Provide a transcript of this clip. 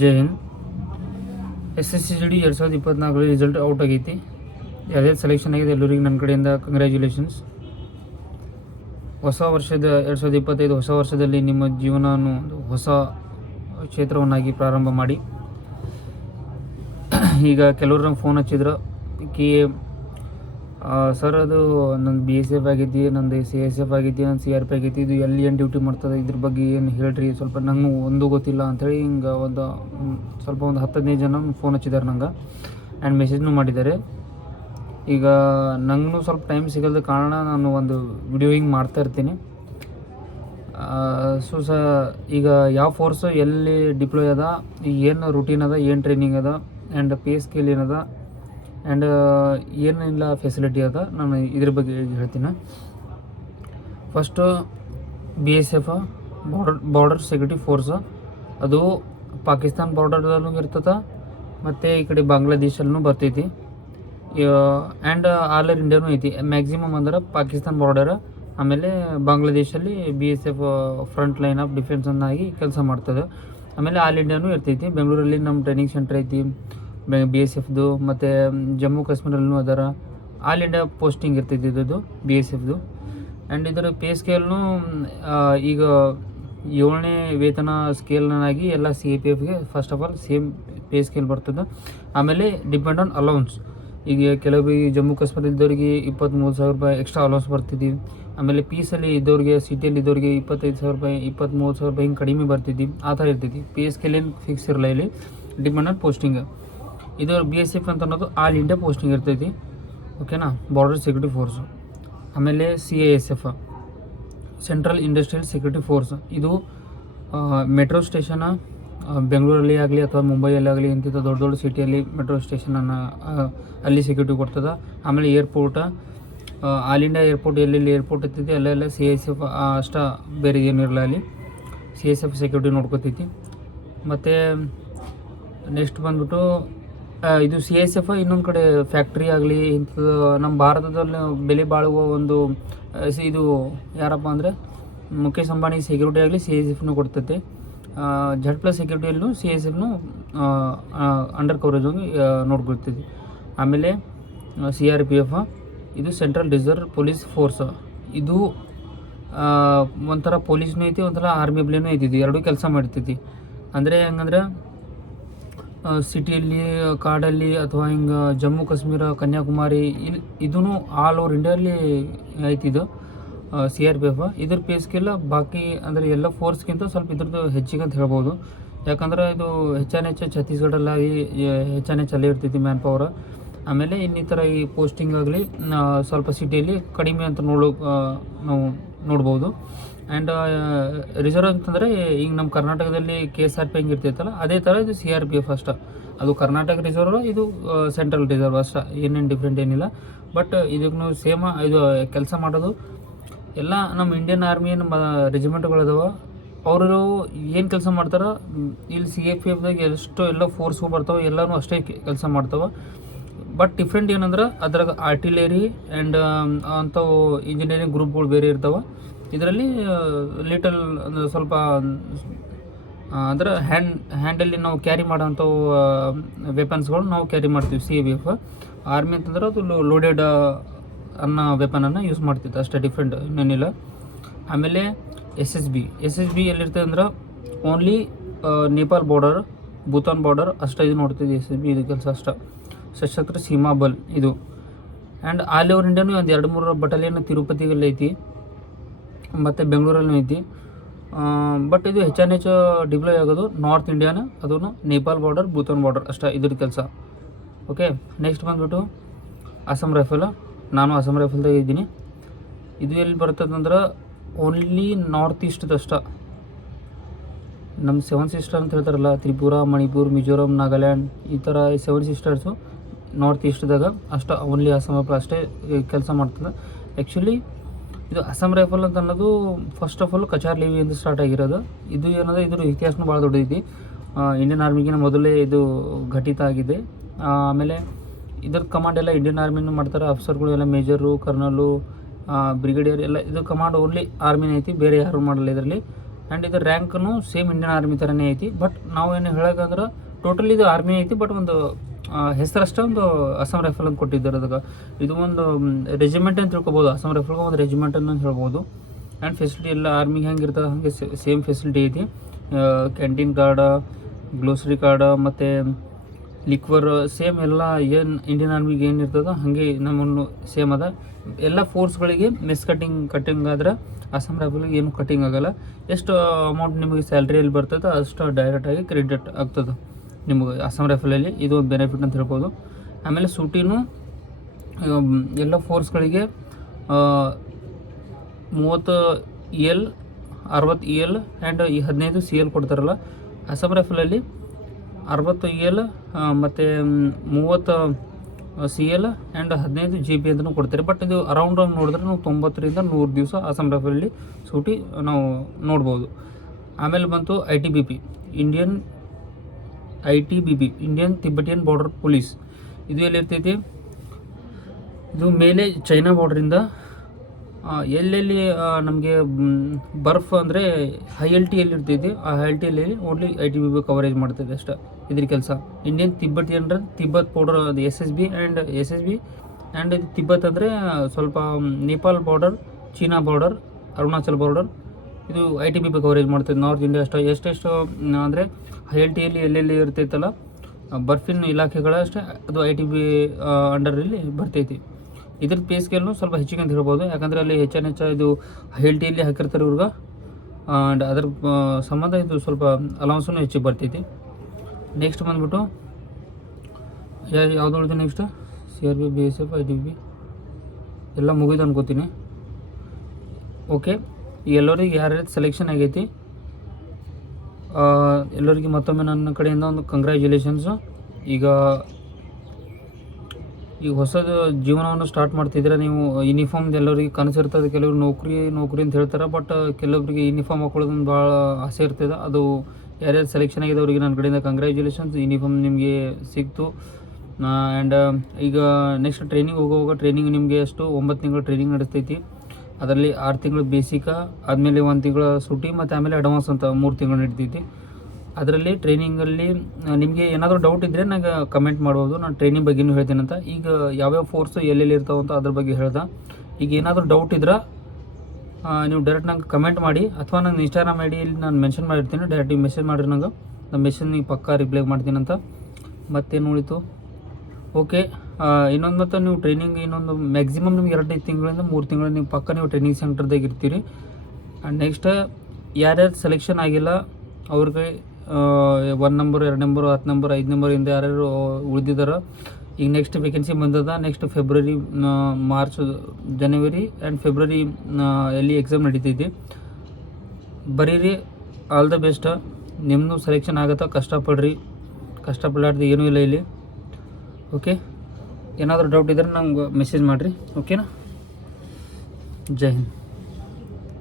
ಜೈ Hind. SSCGD 2024 result out ಆಗೈತಿ. ಯಾವ್ಯಾವ selection ಆಗಿದೆ ಎಲ್ಲರಿಗೂ ನನ್ನ ಕಡೆಯಿಂದ ಕಂಗ್ರ್ಯಾಚುಲೇಷನ್ಸ್. ಹೊಸ ವರ್ಷದ 2025 ಹೊಸ ವರ್ಷದಲ್ಲಿ ನಿಮ್ಮ ಜೀವನವನ್ನು ಹೊಸ ಕ್ಷೇತ್ರವನ್ನಾಗಿ ಪ್ರಾರಂಭ ಮಾಡಿ. ಈಗ ಕೆಲವರು ನಂಗೆ ಫೋನ್ ಹಚ್ಚಿದ್ರು ಕಿ ಸರ್ ಅದು ನಂದು BSF ಆಗೈತಿ, ನಂದು CSF ಆಗೈತಿ, ನಂದು CRP ಆಗೈತಿ, ಇದು ಎಲ್ಲಿ ಏನು ಡ್ಯೂಟಿ ಮಾಡ್ತದೆ, ಇದ್ರ ಬಗ್ಗೆ ಏನು ಹೇಳ್ರಿ, ಸ್ವಲ್ಪ ನಂಗೆ ಒಂದು ಗೊತ್ತಿಲ್ಲ ಅಂಥೇಳಿ ಹಿಂಗೆ ಒಂದು 10-15 ಜನ ಫೋನ್ ಹಚ್ಚಿದ್ದಾರೆ ನಂಗೆ ಆ್ಯಂಡ್ ಮೆಸೇಜ್ನೂ ಮಾಡಿದ್ದಾರೆ. ಈಗ ನಂಗೂ ಸ್ವಲ್ಪ ಟೈಮ್ ಸಿಗಲ್ದ ಕಾರಣ ನಾನು ಒಂದು ವಿಡಿಯೋ ಹಿಂಗೆ ಮಾಡ್ತಾ ಇರ್ತೀನಿ. ಈಗ ಯಾವ ಫೋರ್ಸು ಎಲ್ಲಿ ಡಿಪ್ಲೋಯ್ ಅದ, ಏನು ರೂಟೀನ್ ಅದ, ಏನು ಟ್ರೈನಿಂಗ್ ಅದ ಆ್ಯಂಡ್ ಪೇ ಸ್ಕೇಲ್ ಏನದ ಆ್ಯಂಡ್ ಏನೆಲ್ಲ ಫೆಸಿಲಿಟಿ ಅದ, ನಾನು ಇದ್ರ ಬಗ್ಗೆ ಹೇಳ್ತೀನಿ. First BSF border security force, ಅದು ಪಾಕಿಸ್ತಾನ ಬಾರ್ಡರ್ದಲ್ಲೂ ಇರ್ತದೆ ಮತ್ತು ಈ ಕಡೆ ಬಾಂಗ್ಲಾದೇಶಲ್ಲೂ ಬರ್ತೈತಿ ಆ್ಯಂಡ್ ಆಲ್ ಓವರ್ ಇಂಡಿಯಾನೂ ಐತಿ. ಮ್ಯಾಕ್ಸಿಮಮ್ ಅಂದ್ರೆ ಪಾಕಿಸ್ತಾನ ಬಾರ್ಡರ್, ಆಮೇಲೆ ಬಾಂಗ್ಲಾದೇಶಲ್ಲಿ BSF front line of defence ಅನ್ನಾಗಿ ಕೆಲಸ ಮಾಡ್ತದೆ. ಆಮೇಲೆ ಆಲ್ ಇಂಡಿಯಾನೂ ಇರ್ತೈತಿ. ಬೆಂಗಳೂರಲ್ಲಿ ನಮ್ಮ ಟ್ರೈನಿಂಗ್ ಸೆಂಟರ್ ಐತಿ BSFದು, ಮತ್ತು ಜಮ್ಮು ಕಾಶ್ಮೀರಲ್ಲೂ ಅದರ. ಆಲ್ ಇಂಡಿಯಾ ಪೋಸ್ಟಿಂಗ್ ಇರ್ತೈತಿ ಇದ್ದು BSFದು. ಆ್ಯಂಡ್ ಇದರ ಪೇ ಸ್ಕೇಲ್ನು ಈಗ 7ನೇ ವೇತನ ಸ್ಕೇಲ್ನಾಗಿ ಎಲ್ಲ CAPFಗೆ first of all same pay scale ಬರ್ತದೆ. ಆಮೇಲೆ ಡಿಪೆಂಡ್ ಆನ್ ಅಲೌನ್ಸ್. ಈಗ ಕೆಲವರಿಗೆ ಜಮ್ಮು ಕಾಶ್ಮೀರ ಇದ್ದವ್ರಿಗೆ 23,000 ರೂಪಾಯಿ ಎಕ್ಸ್ಟ್ರಾ ಅಲೌನ್ಸ್ ಬರ್ತಿದ್ವಿ. ಆಮೇಲೆ ಪೀಸಲ್ಲಿ ಇದ್ದವ್ರಿಗೆ, ಸಿಟಿಯಲ್ಲಿ ಇದ್ದವ್ರಿಗೆ 25,000 ರೂಪಾಯಿ, 23,000 ರೂಪಾಯಿ ಹಿಂಗೆ ಕಡಿಮೆ ಬರ್ತಿದ್ವಿ. ಆ ಥರ ಇರ್ತೈತಿ. ಪೇ ಸ್ಕೇಲ್ ಏನು ಫಿಕ್ಸ್ ಇರಲ್ಲ ಇಲ್ಲಿ, ಡಿಪೆಂಡ್ ಆನ್ ಪೋಸ್ಟಿಂಗ್. ಇದು BSF ಅಂತ ಅನ್ನೋದು ಆಲ್ ಇಂಡಿಯಾ ಪೋಸ್ಟಿಂಗ್ ಇರ್ತೈತಿ, ಓಕೆನಾ, ಬಾರ್ಡರ್ ಸೆಕ್ಯೂರಿಟಿ ಫೋರ್ಸು. ಆಮೇಲೆ CISF central industrial security force, ಇದು ಮೆಟ್ರೋ ಸ್ಟೇಷನ ಬೆಂಗಳೂರಲ್ಲಿ ಆಗಲಿ ಅಥವಾ ಮುಂಬೈಯಲ್ಲಿ ಆಗಲಿ ಇಂಥ ದೊಡ್ಡ ದೊಡ್ಡ ಸಿಟಿಯಲ್ಲಿ ಮೆಟ್ರೋ ಸ್ಟೇಷನನ್ನು ಅಲ್ಲಿ ಸೆಕ್ಯೂರಿಟಿ ಕೊಡ್ತದೆ. ಆಮೇಲೆ ಏರ್ಪೋರ್ಟ, ಆಲ್ ಇಂಡಿಯಾ ಏರ್ಪೋರ್ಟ್ ಎಲ್ಲೆಲ್ಲಿ ಏರ್ಪೋರ್ಟ್ ಇರ್ತೈತಿ ಅಲ್ಲೆಲ್ಲ CISF ಅಷ್ಟ, ಬೇರೆ ಏನಿರಲ್ಲ ಅಲ್ಲಿ CISF ಸೆಕ್ಯೂರಿಟಿ ನೋಡ್ಕೊತೈತಿ. ಮತ್ತು ನೆಕ್ಸ್ಟ್ ಬಂದ್ಬಿಟ್ಟು ಇದು CISF ಇನ್ನೊಂದು ಕಡೆ ಫ್ಯಾಕ್ಟ್ರಿ ಆಗಲಿ ಇಂಥದ್ದು ನಮ್ಮ ಭಾರತದಲ್ಲಿ ಬೆಲೆ ಬಾಳುವ ಒಂದು ಇದು ಯಾರಪ್ಪ ಅಂದರೆ ಮುಖೇಶ್ ಅಂಬಾನಿ ಸೆಕ್ಯೂರಿಟಿ ಆಗಲಿ CISFನೂ ಕೊಡ್ತೈತೆ. Z+ ಸೆಕ್ಯೂರಿಟಿಯಲ್ಲೂ CISFನೂ ಅಂಡರ್ ಕವರೇಜ್ ಹೋಗಿ ನೋಡ್ಕೊಳ್ತೈತಿ. ಆಮೇಲೆ CRPF, ಇದು ಸೆಂಟ್ರಲ್ ರಿಸರ್ವ್ ಪೊಲೀಸ್ ಫೋರ್ಸ್. ಇದು ಒಂಥರ ಪೊಲೀಸ್ನೂ ಐತಿ, ಒಂಥರ ಆರ್ಮಿ ಬ್ಲೇನೂ ಐತಿ. ಎರಡೂ ಕೆಲಸ ಮಾಡ್ತೈತಿ. ಅಂದರೆ ಹೆಂಗಂದ್ರೆ ಸಿಟಿಯಲ್ಲಿ, ಕಾಡಲ್ಲಿ ಅಥವಾ ಹಿಂಗೆ ಜಮ್ಮು ಕಾಶ್ಮೀರ, ಕನ್ಯಾಕುಮಾರಿ ಇದೂ ಆಲ್ ಓವರ್ ಇಂಡಿಯಲ್ಲಿ ಐತಿ. ಇದು CRPF. ಇದ್ರ ಪೇ ಸ್ಕೇಲ್ ಬಾಕಿ ಅಂದರೆ ಎಲ್ಲ ಫೋರ್ಸ್ಗಿಂತ ಸ್ವಲ್ಪ ಇದ್ರದ್ದು ಹೆಚ್ಚಿಗೆ ಅಂತ ಹೇಳ್ಬೋದು. ಯಾಕಂದ್ರೆ ಇದು ಹೆಚ್ಚು ಛತ್ತೀಸ್ಗಢಲ್ಲಾಗಿ ಹೆಚ್ಚು ಅಲ್ಲೇ ಇರ್ತೈತಿ ಮ್ಯಾನ್ ಪವರ್. ಆಮೇಲೆ ಇನ್ನಿತರ ಈ ಪೋಸ್ಟಿಂಗ್ ಆಗಲಿ ಸ್ವಲ್ಪ ಸಿಟಿಯಲ್ಲಿ ಕಡಿಮೆ ಅಂತ ನಾವು ನೋಡ್ಬೋದು. ಆ್ಯಂಡ್ ರಿಸರ್ವ್ ಅಂತಂದರೆ ಈಗ ನಮ್ಮ ಕರ್ನಾಟಕದಲ್ಲಿ KSRP ಹೆಂಗೆ ಇರ್ತೈತಲ್ಲ ಅದೇ ಥರ ಇದು CRPF ಅಷ್ಟ. ಅದು ಕರ್ನಾಟಕ ರಿಸರ್ವ್, ಇದು ಸೆಂಟ್ರಲ್ ರಿಸರ್ವ್ ಅಷ್ಟ, ಏನೇನು ಡಿಫ್ರೆಂಟ್ ಏನಿಲ್ಲ. ಬಟ್ ಇದಕ್ಕೂ ಸೇಮ್ ಇದು ಕೆಲಸ ಮಾಡೋದು ಎಲ್ಲ ನಮ್ಮ ಇಂಡಿಯನ್ ಆರ್ಮಿ ನಮ್ಮ ರೆಜಿಮೆಂಟ್ಗಳದಾವ. ಅವರು ಏನು ಕೆಲಸ ಮಾಡ್ತಾರೆ ಇಲ್ಲಿ CAPFದಾಗ ಎಲ್ಲ ಫೋರ್ಸ್ಗೂ ಬರ್ತಾವೆ, ಎಲ್ಲನೂ ಅಷ್ಟೇ ಕೆಲಸ ಮಾಡ್ತಾವೆ. ಬಟ್ ಡಿಫ್ರೆಂಟ್ ಏನಂದ್ರೆ ಅದ್ರಾಗ ಆರ್ಟಿಲರಿ ಆ್ಯಂಡ್ ಅಂಥವು ಇಂಜಿನಿಯರಿಂಗ್ ಗ್ರೂಪ್ಗಳು ಬೇರೆ ಇರ್ತಾವೆ. ಇದರಲ್ಲಿ ಲಿಟಲ್ ಅಂದರೆ ಸ್ವಲ್ಪ ಅಂದರೆ ಹ್ಯಾಂಡಲ್ಲಿ ನಾವು ಕ್ಯಾರಿ ಮಾಡೋಂಥವು ವೆಪನ್ಸ್ಗಳು ನಾವು ಕ್ಯಾರಿ ಮಾಡ್ತೀವಿ CAPF. ಆರ್ಮಿ ಅಂತಂದ್ರೆ ಅದು ಲೋಡೆಡ್ ಅನ್ನೋ ವೆಪನನ್ನು ಯೂಸ್ ಮಾಡ್ತಿತ್ತು ಅಷ್ಟೇ, ಡಿಫ್ರೆಂಟ್ ಇನ್ನೇನಿಲ್ಲ. ಆಮೇಲೆ SSB ಎಲ್ಲಿರ್ತದೆ ಅಂದ್ರೆ only Nepal border, Bhutan border ಅಷ್ಟೇ ಇದು ನೋಡ್ತಿದ್ವಿ. SSB ಇದು ಕೆಲಸ ಅಷ್ಟೇ. ಸಶಸ್ತ್ರ ಸೀಮಾ ಬಲ್ ಇದು. ಆ್ಯಂಡ್ ಆಲ್ ಓವರ್ ಇಂಡಿಯಾನು ಒಂದು 2-3 ಬಟಾಲಿಯನ್ ತಿರುಪತಿಯಲ್ಲಿ ಐತಿ ಮತ್ತು ಬೆಂಗಳೂರಲ್ಲೂ ಐತಿ. ಬಟ್ ಇದು ಹೆಚ್ಚು ಡಿಪ್ಲಾಯ್ ಆಗೋದು ನಾರ್ತ್ ಇಂಡಿಯಾನ, ಅದೂ ನೇಪಾಲ್ ಬಾರ್ಡರ್, ಭೂತಾನ್ ಬಾರ್ಡರ್ ಅಷ್ಟೇ ಇದ್ರ ಕೆಲಸ. ಓಕೆ, ನೆಕ್ಸ್ಟ್ ಬಂದ್ಬಿಟ್ಟು ಅಸ್ಸಾಂ ರೈಫಲ್. ನಾನು ಅಸ್ಸಾಂ ರೈಫಲ್ದಾಗ ಇದ್ದೀನಿ. ಇದು ಎಲ್ಲಿ ಬರ್ತದಂದ್ರೆ ಓನ್ಲಿ ನಾರ್ತ್ ಈಸ್ಟ್ದಷ್ಟ. ನಮ್ಮ 7 ಸಿಸ್ಟರ್ ಅಂತ ಹೇಳ್ತಾರಲ್ಲ, ತ್ರಿಪುರ, ಮಣಿಪುರ್, ಮಿಜೋರಾಂ, ನಾಗಾಲ್ಯಾಂಡ್, ಈ ಥರ 7 ಸಿಸ್ಟರ್ಸು ನಾರ್ತ್ ಈಸ್ಟ್ದಾಗ ಅಷ್ಟೇ. ಓನ್ಲಿ ಅಸ್ಸಾಂ ರೈಫಲ್ ಅಷ್ಟೇ ಕೆಲಸ ಮಾಡ್ತದೆ. ಆ್ಯಕ್ಚುಲಿ ಇದು ಅಸ್ಸಾಂ ರೈಫಲ್ ಅಂತ ಅನ್ನೋದು first of all Cachar ಲೇವಿಯಿಂದ start ಆಗಿರೋದು. ಇದು ಏನದ, ಇದ್ರ ಇತಿಹಾಸನೂ ಭಾಳ ದೊಡ್ಡದೈತಿ. ಇಂಡಿಯನ್ ಆರ್ಮಿಗಿನ ಮೊದಲೇ ಇದು ಘಟಿತ ಆಗಿದೆ. ಆಮೇಲೆ ಇದ್ರ ಕಮಾಂಡ್ ಎಲ್ಲ ಇಂಡಿಯನ್ ಆರ್ಮಿನೂ ಮಾಡ್ತಾರೆ. ಅಫ್ಸರ್ಗಳು ಎಲ್ಲ ಮೇಜರು, ಕರ್ನಲು, ಬ್ರಿಗೇಡಿಯರ್ ಎಲ್ಲ ಇದು ಕಮಾಂಡ್ ಓನ್ಲಿ ಆರ್ಮಿನೇ ಐತಿ, ಬೇರೆ ಯಾರು ಮಾಡಲ್ಲ ಇದರಲ್ಲಿ. ಆ್ಯಂಡ್ ಇದು ರ್ಯಾಂಕ್ನು ಸೇಮ್ ಇಂಡಿಯನ್ ಆರ್ಮಿ ಥರನೇ ಐತಿ. ಬಟ್ ನಾವು ಏನು ಹೇಳೋಕ್ಕಂದ್ರೆ ಟೋಟಲ್ ಇದು ಆರ್ಮಿ ಐತಿ, ಬಟ್ ಒಂದು ಹೆಸರಷ್ಟೇ ಒಂದು ಅಸ್ಸಾಂ ರೈಫಲ್ ಅಂತ ಕೊಟ್ಟಿದ್ದಾರೆ. ಅದಕ್ಕೆ ಇದು ಒಂದು ರೆಜಿಮೆಂಟ್ ಅಂತ ತಿಳ್ಕೊಬೋದು. ಅಸ್ಸಾಂ ರೈಫಲ್ಗೆ ಒಂದು ರೆಜಿಮೆಂಟ್ ಅಂತ ಹೇಳ್ಬೋದು. ಆ್ಯಂಡ್ ಫೆಸಿಲಿಟಿ ಎಲ್ಲ ಆರ್ಮಿಗೆ ಹೆಂಗೆ ಇರ್ತದೆ ಹಾಗೆ ಸೇಮ್ ಫೆಸಿಲಿಟಿ ಐತಿ. ಕ್ಯಾಂಟೀನ್ ಕಾರ್ಡ, ಗ್ಲೋಸರಿ ಕಾರ್ಡ ಮತ್ತು ಲಿಕ್ವರ್ ಸೇಮ್ ಎಲ್ಲ ಏನು ಇಂಡಿಯನ್ ಆರ್ಮಿಗೆ ಏನು ಇರ್ತದೋ ಹಾಗೆ ನಮ್ಮನ್ನು ಸೇಮ್ ಅದ. ಎಲ್ಲ ಫೋರ್ಸ್ಗಳಿಗೆ ಮೆಸ್ ಕಟ್ಟಿಂಗ್ ಆದ್ರೆ ಅಸ್ಸಾಂ ರೈಫಲ್ಗೆ ಏನು ಕಟ್ಟಿಂಗ್ ಆಗೋಲ್ಲ. ಎಷ್ಟು ಅಮೌಂಟ್ ನಿಮಗೆ ಸ್ಯಾಲ್ರಿಯಲ್ಲಿ ಬರ್ತದೆ ಅಷ್ಟು ಡೈರೆಕ್ಟಾಗಿ ಕ್ರೆಡಿಟ್ ಆಗ್ತದೆ ನಿಮಗೆ ಅಸ್ಸಾಂ ರೈಫಲಲ್ಲಿ. ಇದು ಒಂದು ಬೆನಿಫಿಟ್ ಅಂತ ಹೇಳ್ಬೋದು. ಆಮೇಲೆ ಸೂಟಿನೂ ಎಲ್ಲ ಫೋರ್ಸ್ಗಳಿಗೆ 30 EL 60 EL ಆ್ಯಂಡ್ ಈ 15 CL ಕೊಡ್ತಾರಲ್ಲ. ಅಸ್ಸಾಂ ರೈಫಲಲ್ಲಿ 60 EL ಮತ್ತು 30 CL ಆ್ಯಂಡ್ 15 GB ಅಂತಲೂ ಕೊಡ್ತಾರೆ. ಬಟ್ ಇದು ಅರೌಂಡ್ ನೋಡಿದ್ರೆ ನಾವು 90ರಿಂದ 100 ದಿವಸ ಅಸ್ಸಾಂ ರೈಫಲಲ್ಲಿ ಸೂಟಿ ನಾವು ನೋಡ್ಬೋದು. ಆಮೇಲೆ ಬಂತು ITBP ಇಂಡಿಯನ್ ತಿಬ್ಬೆಟಿಯನ್ ಬಾರ್ಡರ್ ಪೊಲೀಸ್. ಇದು ಎಲ್ಲಿರ್ತೈತಿ? ಇದು ಮೇಲೆ ಚೈನಾ ಬಾರ್ಡ್ರಿಂದ ಎಲ್ಲೆಲ್ಲಿ ನಮಗೆ ಬರ್ಫ್ ಅಂದರೆ ಹೈ ಎಲ್ಟಿಯಲ್ಲಿ ಇರ್ತೈತಿ, ಆ ಹೈ ಎಲ್ಟಿಯಲ್ಲಿ ಓನ್ಲಿ ITBP ಕವರೇಜ್ ಮಾಡ್ತೈತೆ ಅಷ್ಟೇ ಇದ್ರ ಕೆಲಸ. ಇಂಡಿಯನ್ ತಿಬ್ಬತ್ ಬಾರ್ಡರ್ ಅದು SSB ಆ್ಯಂಡ್ ಇದು ತಿಬ್ಬತ್ ಅಂದರೆ ಸ್ವಲ್ಪ Nepal border, China border, Arunachal border. ಇದು ITBP ಕವರೇಜ್ ಮಾಡ್ತೈತೆ ನಾರ್ತ್ ಇಂಡಿಯಾ ಅಷ್ಟೇ. ಎಷ್ಟೆಷ್ಟು ಅಂದರೆ ಹೈ ಎಲ್ಟಿಯಲ್ಲಿ ಎಲ್ಲೆಲ್ಲಿ ಇರ್ತೈತಲ್ಲ ಬರ್ಫಿನ ಇಲಾಖೆಗಳಷ್ಟೇ ಅದು ITBP ಅಂಡರಲ್ಲಿ ಬರ್ತೈತಿ. ಇದ್ರ ಪೇ ಸ್ಕೇಲ್ನು ಸ್ವಲ್ಪ ಹೆಚ್ಚಿಗೆ ಅಂತ ಹೇಳ್ಬೋದು, ಯಾಕಂದರೆ ಅಲ್ಲಿ ಹೆಚ್ಚು ಇದು ಹೈ ಎಲ್ಟಿಯಲ್ಲಿ ಹಾಕಿರ್ತಾರೆ ಇವ್ರಿಗೆ. ಆ್ಯಂಡ್ ಅದರ ಸಂಬಂಧ ಇದು ಸ್ವಲ್ಪ ಅಲೌನ್ಸೂ ಹೆಚ್ಚಿಗೆ ಬರ್ತೈತಿ. ನೆಕ್ಸ್ಟ್ ಬಂದ್ಬಿಟ್ಟು ಯಾವುದು ಉಳಿದು ನೆಕ್ಸ್ಟ್ CRP, BSF, ITBP ಎಲ್ಲ ಮುಗಿದು ಅನ್ಕೋತೀನಿ. ಓಕೆ, ಎಲ್ಲರಿಗೆ ಯಾರ್ಯಾರು ಸೆಲೆಕ್ಷನ್ ಆಗೈತಿ ಎಲ್ಲರಿಗೆ ಮತ್ತೊಮ್ಮೆ ನನ್ನ ಕಡೆಯಿಂದ ಒಂದು ಕಂಗ್ರ್ಯಾಚುಲೇಷನ್ಸು. ಈಗ ಹೊಸದು ಜೀವನವನ್ನು ಸ್ಟಾರ್ಟ್ ಮಾಡ್ತಿದ್ರೆ ನೀವು ಯೂನಿಫಾರ್ಮ್ದು ಎಲ್ಲರಿಗೆ ಕನಸಿರ್ತದೆ. ಕೆಲವರು ನೌಕರಿ ಅಂತ ಹೇಳ್ತಾರೆ, ಬಟ್ ಕೆಲವರಿಗೆ ಯೂನಿಫಾರ್ಮ್ ಹಾಕೊಳ್ಳೋದೊಂದು ಭಾಳ ಆಸೆ ಇರ್ತದೆ. ಅದು ಯಾರ್ಯಾರು ಸೆಲೆಕ್ಷನ್ ಆಗಿದೆ ಅವರಿಗೆ ನನ್ನ ಕಡೆಯಿಂದ ಕಂಗ್ರ್ಯಾಚುಲೇಷನ್ಸ್. ಯೂನಿಫಾರ್ಮ್ ನಿಮಗೆ ಸಿಕ್ತು. ಆ್ಯಂಡ್ ಈಗ ನೆಕ್ಸ್ಟ್ ಟ್ರೈನಿಂಗ್ ಹೋಗುವಾಗ ಟ್ರೈನಿಂಗ್ ನಿಮಗೆ ಎಷ್ಟು 9 ತಿಂಗಳು ಟ್ರೈನಿಂಗ್ ನಡೆಸ್ತೈತಿ. ಅದರಲ್ಲಿ 6 ತಿಂಗಳು ಬೇಸಿಕ, ಆದಮೇಲೆ 1 ತಿಂಗಳು ಸೂಟಿ, ಮತ್ತು ಆಮೇಲೆ ಅಡ್ವಾನ್ಸ್ ಅಂತ 3 ತಿಂಗಳು ನಡೀತೈತಿ. ಅದರಲ್ಲಿ ಟ್ರೈನಿಂಗಲ್ಲಿ ನಿಮಗೆ ಏನಾದರೂ ಡೌಟ್ ಇದ್ದರೆ ನನಗೆ ಕಮೆಂಟ್ ಮಾಡ್ಬೋದು, ನಾನು ಟ್ರೈನಿಂಗ್ ಬಗ್ಗೆನೂ ಹೇಳ್ತೀನಂತ. ಈಗ ಯಾವ್ಯಾವ ಫೋರ್ಸು ಎಲ್ಲೆಲ್ಲಿ ಇರ್ತಾವಂತ ಅದ್ರ ಬಗ್ಗೆ ಹೇಳ್ದೆ. ಈಗ ಏನಾದರೂ ಡೌಟ್ ಇದ್ರೆ ನೀವು ಡೈರೆಕ್ಟ್ ನಂಗೆ ಕಮೆಂಟ್ ಮಾಡಿ, ಅಥವಾ ನನ್ನ ಇನ್ಸ್ಟಾಗ್ರಾಮ್ ಐಡಿಯಲ್ಲಿ ನಾನು ಮೆನ್ಷನ್ ಮಾಡಿರ್ತೀನಿ. ಡೈರೆಕ್ಟಿಗೆ ಮೆಸೇಜ್ ಮಾಡಿರಿ ನಂಗೆ, ನಾನು ಮೆಸೇಜ್ನಿಗೆ ಪಕ್ಕಾ ರಿಪ್ಲೈ ಮಾಡ್ತೀನಂತ. ಮತ್ತೇನು ಉಳಿತು? ಓಕೆ, ಇನ್ನೊಂದು ಮತ್ತು ನೀವು ಟ್ರೈನಿಂಗ್ ಇನ್ನೊಂದು ಮ್ಯಾಕ್ಸಿಮಮ್ ನಿಮ್ಗೆ 2 ತಿಂಗಳಿಂದ 3 ತಿಂಗಳು ನೀವು ಪಕ್ಕ ನೀವು ಟ್ರೈನಿಂಗ್ ಸೆಂಟರ್ದಾಗ ಇರ್ತೀರಿ. ಆ್ಯಂಡ್ ನೆಕ್ಸ್ಟ್ ಯಾರ್ಯಾರು ಸೆಲೆಕ್ಷನ್ ಆಗಿಲ್ಲ ಅವ್ರಿಗೆ 1 ನಂಬರ್, 2 ನಂಬರು, 10 ನಂಬರ್, 5 ನಂಬರಿಂದ ಯಾರ್ಯಾರು ಉಳಿದಿದ್ದಾರೆ ಈಗ ನೆಕ್ಸ್ಟ್ ವೇಕೆನ್ಸಿ ಬಂದದ. Next February, March, January and February ಎಲ್ಲಿ ಎಕ್ಸಾಮ್ ನಡೀತೈತಿ. ಬರೀರಿ, ಆಲ್ ದ ಬೆಸ್ಟ್. ನಿಮ್ಮದು ಸೆಲೆಕ್ಷನ್ ಆಗುತ್ತಾ, ಕಷ್ಟಪಡಲಾರ್ದು ಏನೂ ಇಲ್ಲ ಇಲ್ಲಿ. ಓಕೆ, ಏನಾದರೂ ಡೌಟ್ ಇದ್ದರೆ ನಂಗೆ ಮೆಸೇಜ್ ಮಾಡಿರಿ. ಓಕೆನಾ? ಜೈ ಹಿಂದ್.